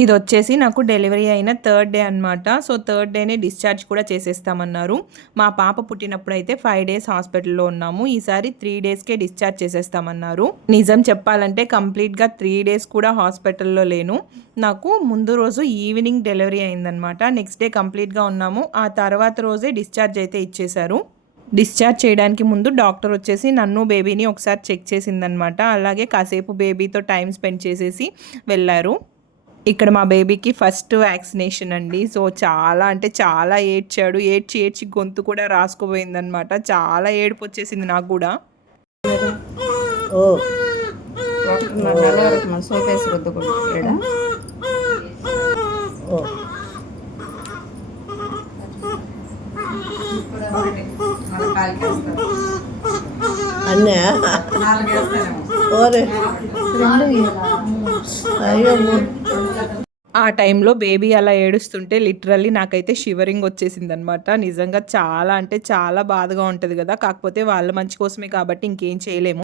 ఇది వచ్చేసి నాకు డెలివరీ అయిన థర్డ్ డే అనమాట. సో థర్డ్ డేనే డిశ్చార్జ్ కూడా చేసేస్తామన్నారు. మా పాప పుట్టినప్పుడు అయితే 5 డేస్ హాస్పిటల్లో ఉన్నాము. ఈసారి 3 డేస్కే డిశ్చార్జ్ చేసేస్తామన్నారు. నిజం చెప్పాలంటే కంప్లీట్గా 3 డేస్ కూడా హాస్పిటల్లో లేను. నాకు ముందు రోజు ఈవినింగ్ డెలివరీ అయిందనమాట. నెక్స్ట్ డే కంప్లీట్గా ఉన్నాము. ఆ తర్వాత రోజే డిశ్చార్జ్ అయితే ఇచ్చేశారు. డిశ్చార్జ్ చేయడానికి ముందు డాక్టర్ వచ్చేసి నన్ను బేబీని ఒకసారి చెక్ చేసిందనమాట. అలాగే కాసేపు బేబీతో టైం స్పెండ్ చేసేసి వెళ్ళారు. ఇక్కడ మా బేబీకి ఫస్ట్ వ్యాక్సినేషన్ అండి. సో చాలా అంటే చాలా ఏడ్చాడు. ఏడ్చి ఏడ్చి గొంతు కూడా రాసుకుపోయిందనమాట. చాలా ఏడుపు వచ్చేసింది నాకు కూడా. ఆ టైంలో బేబీ అలా ఏడుస్తుంటే లిటరల్లీ నాకైతే షివరింగ్ వచ్చేసిందనమాట. నిజంగా చాలా అంటే చాలా బాధగా ఉంటుంది కదా. కాకపోతే వాళ్ళ మంచి కోసమే కాబట్టి ఇంకేం చేయలేము.